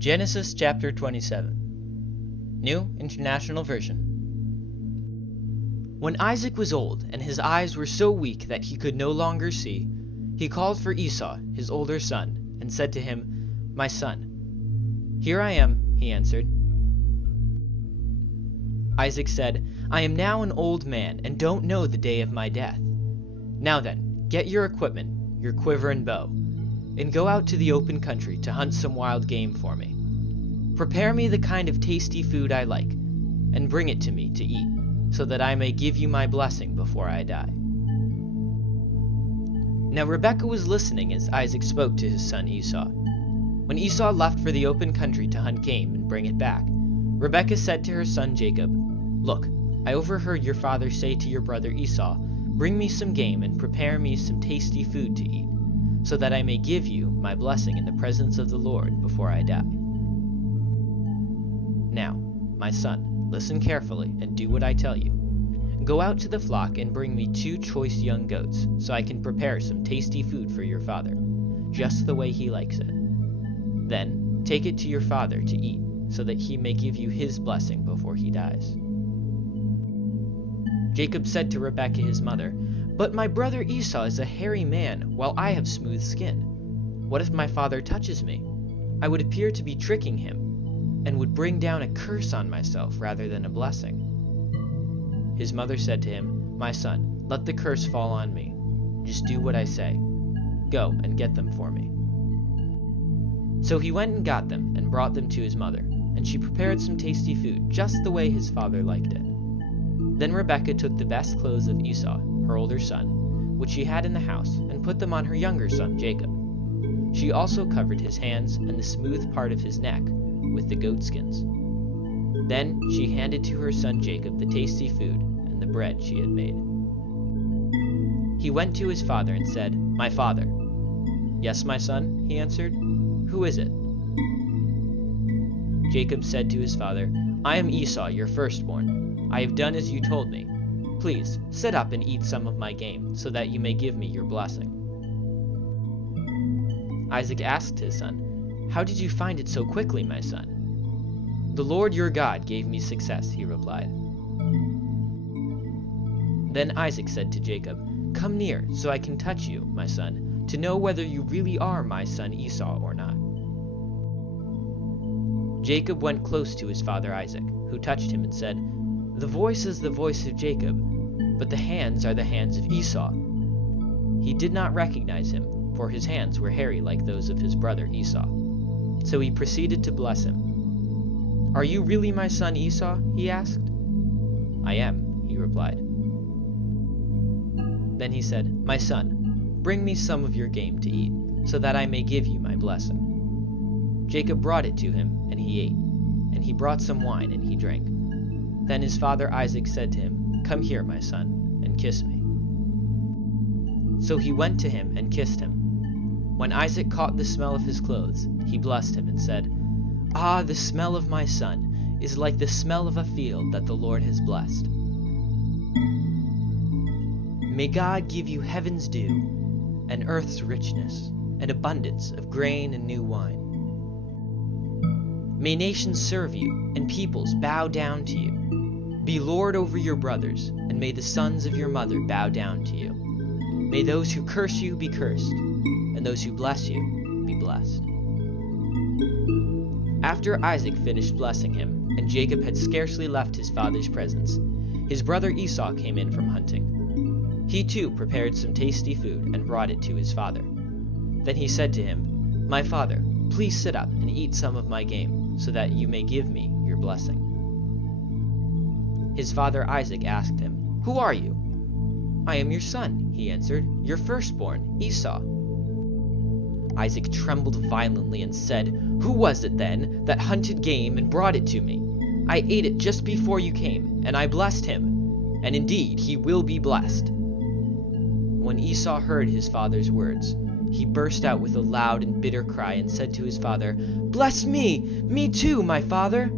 Genesis chapter 27. New International Version. When Isaac was old, and his eyes were so weak that he could no longer see, he called for Esau, his older son, and said to him, "My son." "Here I am," he answered. Isaac said, "I am now an old man, and don't know the day of my death. Now then, get your equipment, your quiver and bow, and go out to the open country to hunt some wild game for me. Prepare me the kind of tasty food I like, and bring it to me to eat, so that I may give you my blessing before I die." Now Rebekah was listening as Isaac spoke to his son Esau. When Esau left for the open country to hunt game and bring it back, Rebekah said to her son Jacob, "Look, I overheard your father say to your brother Esau, 'Bring me some game and prepare me some tasty food to eat, so that I may give you my blessing in the presence of the Lord before I die.' Now, my son, listen carefully and do what I tell you. Go out to the flock and bring me 2 choice young goats, so I can prepare some tasty food for your father, just the way he likes it. Then take it to your father to eat, so that he may give you his blessing before he dies." Jacob said to Rebekah his mother, "But my brother Esau is a hairy man, while I have smooth skin. What if my father touches me? I would appear to be tricking him, and would bring down a curse on myself rather than a blessing." His mother said to him, "My son, let the curse fall on me. Just do what I say. Go and get them for me." So he went and got them and brought them to his mother, and she prepared some tasty food just the way his father liked it. Then Rebekah took the best clothes of Esau, her older son, which she had in the house, and put them on her younger son Jacob. She also covered his hands and the smooth part of his neck with the goatskins. Then she handed to her son Jacob the tasty food and the bread she had made. He went to his father and said, "My father." "Yes, my son," he answered. "Who is it?" Jacob said to his father, "I am Esau, your firstborn. I have done as you told me. Please, sit up and eat some of my game, so that you may give me your blessing." Isaac asked his son, "How did you find it so quickly, my son?" "The Lord your God gave me success," he replied. Then Isaac said to Jacob, "Come near, so I can touch you, my son, to know whether you really are my son Esau or not." Jacob went close to his father Isaac, who touched him and said, "The voice is the voice of Jacob, but the hands are the hands of Esau." He did not recognize him, for his hands were hairy like those of his brother Esau. So he proceeded to bless him. "Are you really my son Esau?" he asked. "I am," he replied. Then he said, "My son, bring me some of your game to eat, so that I may give you my blessing." Jacob brought it to him, and he ate, and he brought some wine, and he drank. Then his father Isaac said to him, "Come here, my son, and kiss me." So he went to him and kissed him. When Isaac caught the smell of his clothes, he blessed him and said, "Ah, the smell of my son is like the smell of a field that the Lord has blessed. May God give you heaven's dew, and earth's richness, and abundance of grain and new wine. May nations serve you, and peoples bow down to you. Be lord over your brothers, and may the sons of your mother bow down to you. May those who curse you be cursed, and those who bless you be blessed." After Isaac finished blessing him, and Jacob had scarcely left his father's presence, his brother Esau came in from hunting. He too prepared some tasty food and brought it to his father. Then he said to him, "My father, please sit up and eat some of my game, so that you may give me your blessing." His father Isaac asked him, "Who are you?" "I am your son," he answered, "your firstborn, Esau." Isaac trembled violently and said, "Who was it then that hunted game and brought it to me? I ate it just before you came, and I blessed him, and indeed he will be blessed." When Esau heard his father's words, he burst out with a loud and bitter cry and said to his father, "Bless me too, my father."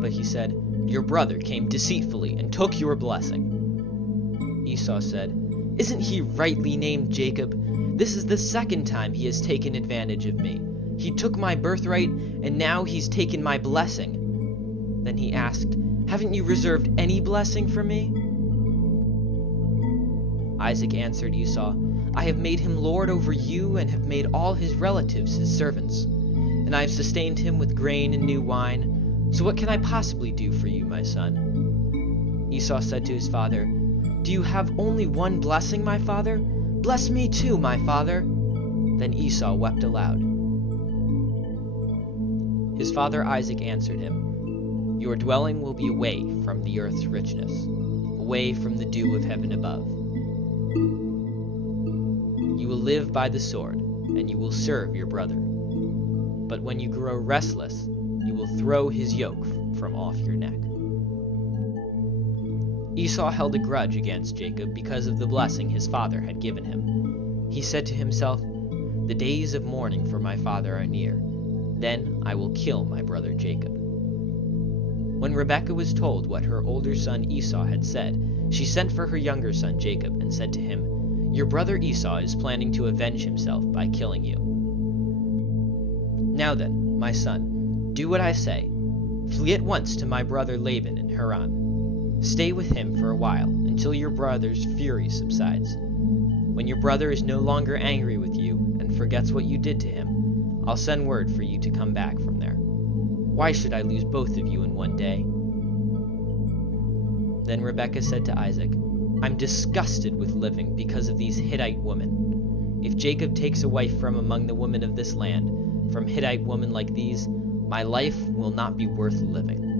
But he said, "Your brother came deceitfully and took your blessing." Esau said, "Isn't he rightly named Jacob? This is the second time he has taken advantage of me. He took my birthright, and now he's taken my blessing." Then he asked, "Haven't you reserved any blessing for me?" Isaac answered Esau, "I have made him lord over you and have made all his relatives his servants, and I have sustained him with grain and new wine. So what can I possibly do for you, my son?" Esau said to his father, "Do you have only one blessing, my father? Bless me too, my father." Then Esau wept aloud. His father Isaac answered him, "Your dwelling will be away from the earth's richness, away from the dew of heaven above. You will live by the sword, and you will serve your brother. But when you grow restless, you will throw his yoke from off your neck." Esau held a grudge against Jacob because of the blessing his father had given him. He said to himself, "The days of mourning for my father are near. Then I will kill my brother Jacob." When Rebekah was told what her older son Esau had said, she sent for her younger son Jacob and said to him, "Your brother Esau is planning to avenge himself by killing you. Now then, my son, do what I say. Flee at once to my brother Laban in Haran. Stay with him for a while until your brother's fury subsides. When your brother is no longer angry with you and forgets what you did to him, I'll send word for you to come back from there. Why should I lose both of you in one day?" Then Rebekah said to Isaac, "I'm disgusted with living because of these Hittite women. If Jacob takes a wife from among the women of this land, from Hittite women like these, my life will not be worth living."